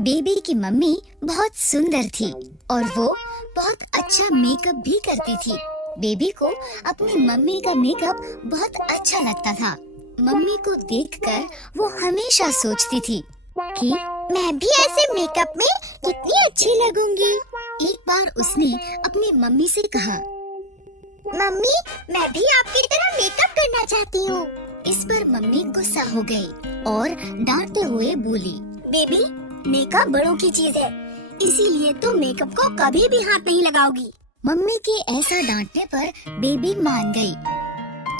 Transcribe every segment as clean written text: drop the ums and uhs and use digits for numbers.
Baby की mummy बहुत सुंदर थी और वो बहुत अच्छा मेकअप भी करती थी। बेबी को अपनी मम्मी का मेकअप बहुत अच्छा लगता था। मम्मी को देखकर वो हमेशा सोचती थी कि मैं भी ऐसे मेकअप में कितनी अच्छी लगूंगी। एक बार उसने अपनी मम्मी से कहा, मम्मी मैं भी आपकी तरह मेकअप करना चाहती हूँ। इस पर मम्मी गुस्सा हो गई और डांटते हुए बोली, बेबी मेकअप बड़ों की चीज है, इसीलिए तुम मेकअप को कभी भी हाथ नहीं लगाओगी। मम्मी के ऐसा डांटने पर बेबी मान गई,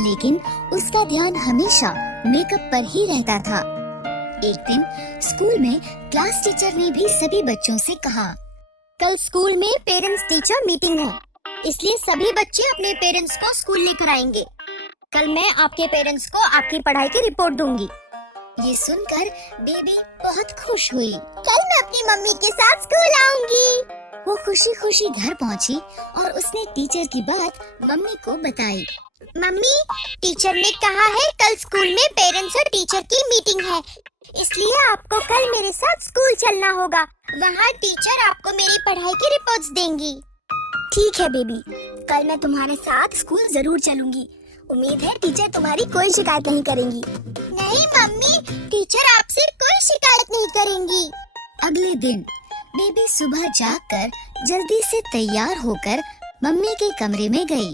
लेकिन उसका ध्यान हमेशा मेकअप पर ही रहता था। एक दिन स्कूल में क्लास टीचर ने भी सभी बच्चों से कहा, कल स्कूल में पेरेंट्स टीचर मीटिंग है, इसलिए सभी बच्चे अपने पेरेंट्स को स्कूल लेकर आएंगे। कल मैं आपके पेरेंट्स को आपकी पढ़ाई की रिपोर्ट दूंगी। ये सुनकर बेबी बहुत खुश हुई। कल मैं अपनी मम्मी के साथ स्कूल आऊंगी। वो खुशी खुशी घर पहुंची और उसने टीचर की बात मम्मी को बताई। मम्मी टीचर ने कहा है कल स्कूल में पेरेंट्स और टीचर की मीटिंग है, इसलिए आपको कल मेरे साथ स्कूल चलना होगा। वहाँ टीचर आपको मेरी पढ़ाई की रिपोर्ट्स देंगी। ठीक है बेबी, कल मैं तुम्हारे साथ स्कूल जरूर चलूंगी। उम्मीद है टीचर तुम्हारी कोई शिकायत नहीं करेंगी। नहीं मम्मी, टीचर आपसे कोई शिकायत नहीं करेंगी। अगले दिन बेबी सुबह जागकर जल्दी से तैयार होकर मम्मी के कमरे में गई।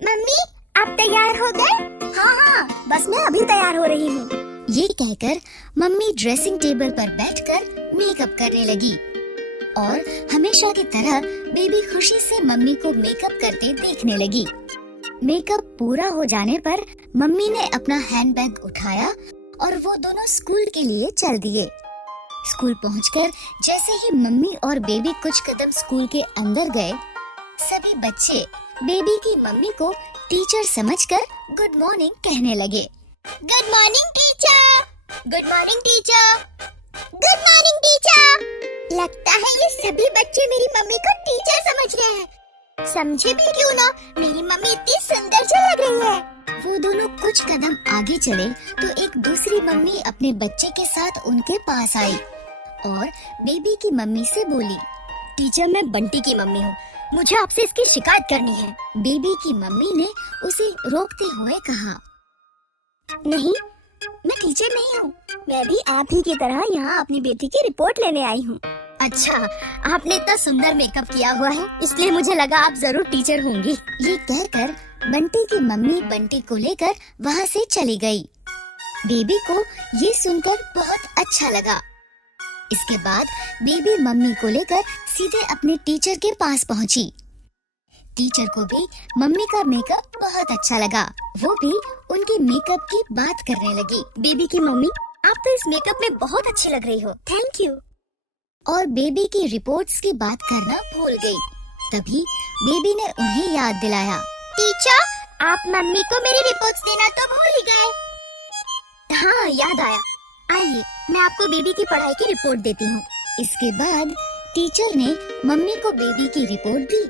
मम्मी आप तैयार हो गए? हाँ, बस मैं अभी तैयार हो रही हूँ। ये कहकर मम्मी ड्रेसिंग टेबल पर बैठकर मेकअप करने लगी और हमेशा की तरह बेबी खुशी से मम्मी को मेकअप करते देखने लगी। मेकअप पूरा हो जाने पर मम्मी ने अपना हैंडबैग उठाया और वो दोनों स्कूल के लिए चल दिए। स्कूल पहुंचकर जैसे ही मम्मी और बेबी कुछ कदम स्कूल के अंदर गए, सभी बच्चे बेबी की मम्मी को टीचर समझकर गुड मॉर्निंग कहने लगे। Good morning teacher, good morning teacher, good morning teacher. लगता है ये सभी बच्चे मेरी मम्मी को टीचर समझ रहे हैं। समझे भी क्यों ना, मेरी मम्मी इतनी सुंदर सी लग रही है। वो दोनों कुछ कदम आगे चले तो एक दूसरी मम्मी अपने बच्चे के साथ उनके पास आई और बेबी की मम्मी से बोली, टीचर मैं बंटी की मम्मी हूँ, मुझे आपसे इसकी शिकायत करनी है। बेबी की मम्मी ने उसे रोकते हुए कहा, नहीं मैं टीचर नहीं हूँ, मैं भी आप ही की तरह यहाँ अपनी बेटी की रिपोर्ट लेने आई हूँ। अच्छा, आपने इतना सुंदर मेकअप किया हुआ है, इसलिए मुझे लगा आप जरूर टीचर होंगी। ये कहकर बंटी की मम्मी बंटी को लेकर वहाँ से चली गई। बेबी को ये सुनकर बहुत अच्छा लगा। इसके बाद बेबी मम्मी को लेकर सीधे अपने टीचर के पास पहुँची। टीचर को भी मम्मी का मेकअप बहुत अच्छा लगा। वो भी उनके मेकअप की बात करने लगी। बेबी की मम्मी, आप तो इस मेकअप में बहुत अच्छी लग रही हो, थैंक यू। और बेबी की रिपोर्ट्स की बात करना भूल गई। तभी बेबी ने उन्हें याद दिलाया, टीचर आप मम्मी को मेरी रिपोर्ट्स देना तो भूल ही गए। हाँ याद आया, आइए मैं आपको बेबी की पढ़ाई की रिपोर्ट देती हूँ। इसके बाद टीचर ने मम्मी को बेबी की रिपोर्ट दी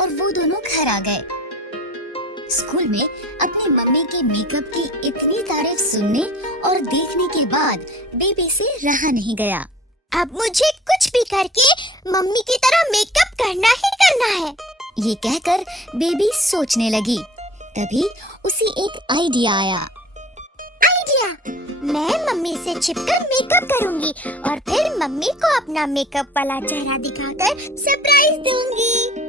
और वो दोनों घर आ गए। स्कूल में अपनी मम्मी के मेकअप की इतनी तारीफ सुनने और देखने के बाद बेबी से रहा नहीं गया। अब मुझे कुछ भी करके मम्मी की तरह मेकअप करना ही करना है। ये कहकर बेबी सोचने लगी। तभी उसे एक आइडिया आया। आइडिया, मैं मम्मी से छिपकर मेकअप करूंगी और फिर मम्मी को अपना मेकअप वाला चेहरा दिखाकर सरप्राइज दूंगी।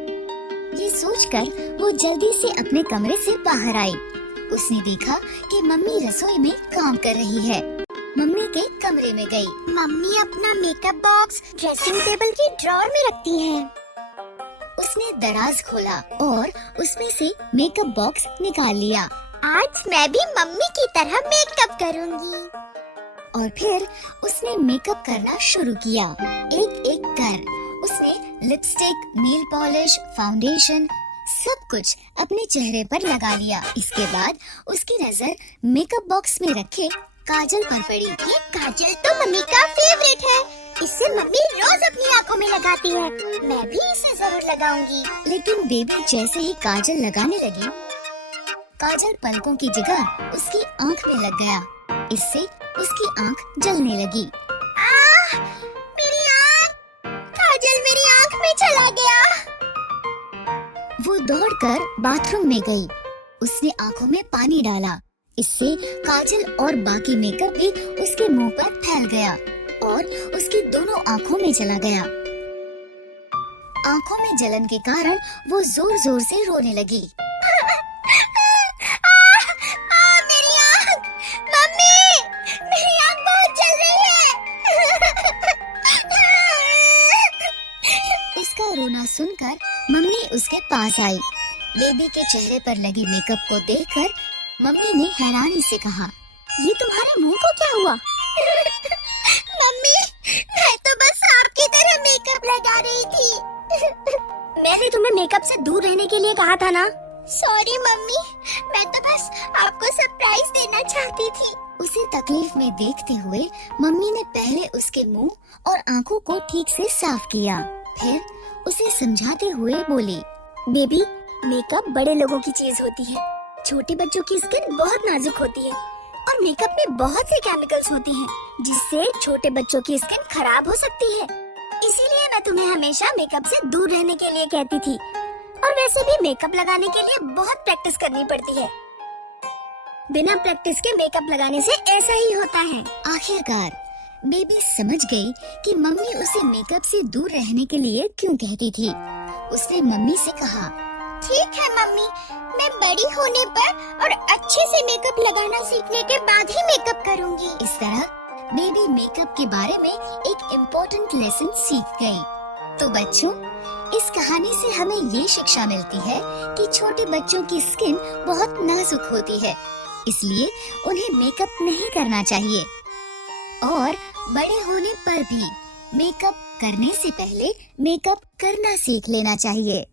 ये सोचकर वो जल्दी से अपने कमरे से बाहर आई। उसने देखा कि मम्मी रसोई में काम कर रही है। मम्मी के कमरे में गई। मम्मी अपना मेकअप बॉक्स ड्रेसिंग टेबल की ड्रॉअर में रखती है। उसने दराज खोला और उसमें से मेकअप बॉक्स निकाल लिया। आज मैं भी मम्मी की तरह मेकअप करूंगी। और फिर उसने मेकअप करना शुरू किया। एक एक कर उसने लिपस्टिक, नेल पॉलिश, फाउंडेशन सब कुछ अपने चेहरे पर लगा लिया। इसके बाद उसकी नजर मेकअप बॉक्स में रखे काजल पर पड़ी। ये काजल तो मम्मी का फेवरेट है, इससे मम्मी रोज अपनी आँखों में लगाती है, मैं भी इसे जरूर लगाऊंगी। लेकिन बेबी जैसे ही काजल लगाने लगी, काजल पलकों की जगह उसकी आँख में लग गया। इससे उसकी आँख जलने लगी। मेरी कर बाथरूम में गई। उसने आंखों में पानी डाला। इससे काजल और बाकी मेकअप भी उसके मुंह पर फैल गया और उसकी दोनों आंखों में चला गया। आंखों में जलन के कारण वो जोर जोर से रोने लगी। मेरी आँख! मम्मी! मेरी आँख बहुत जल रही है। उसका रोना सुनकर मम्मी उसके पास आई। बेबी के चेहरे पर लगे मेकअप को देखकर मम्मी ने हैरानी से कहा, ये तुम्हारे मुंह को क्या हुआ? मम्मी, मैं तो बस आपकी तरह मेकअप लगा रही थी। मैंने तुम्हें मेकअप से दूर रहने के लिए कहा था ना। सॉरी मम्मी, मैं तो बस आपको सरप्राइज देना चाहती थी। उसे तकलीफ में देखते हुए मम्मी ने पहले उसके मुंह और आंखों को ठीक से साफ किया, फिर उसे समझाते हुए बोली, बेबी, मेकअप बड़े लोगों की चीज होती है। छोटे बच्चों की स्किन बहुत नाजुक होती है और मेकअप में बहुत से केमिकल्स होते हैं जिससे छोटे बच्चों की स्किन खराब हो सकती है। इसीलिए मैं तुम्हें हमेशा मेकअप से दूर रहने के लिए कहती थी। और वैसे भी मेकअप लगाने के लिए बहुत प्रैक्टिस करनी पड़ती है। बिना प्रैक्टिस के मेकअप लगाने से ऐसा ही होता है। आखिरकार बेबी समझ गई कि मम्मी उसे मेकअप से दूर रहने के लिए क्यों कहती थी। उसने मम्मी से कहा, ठीक है मम्मी, मैं बड़ी होने पर और अच्छे से मेकअप लगाना सीखने के बाद ही मेकअप करूंगी। इस तरह बेबी मेकअप के बारे में एक इम्पोर्टेंट लेसन सीख गई। तो बच्चों, इस कहानी से हमें ये शिक्षा मिलती है कि छोटे बच्चों की स्किन बहुत नाजुक होती है, इसलिए उन्हें मेकअप नहीं करना चाहिए और बड़े होने पर भी मेकअप करने से पहले मेकअप करना सीख लेना चाहिए।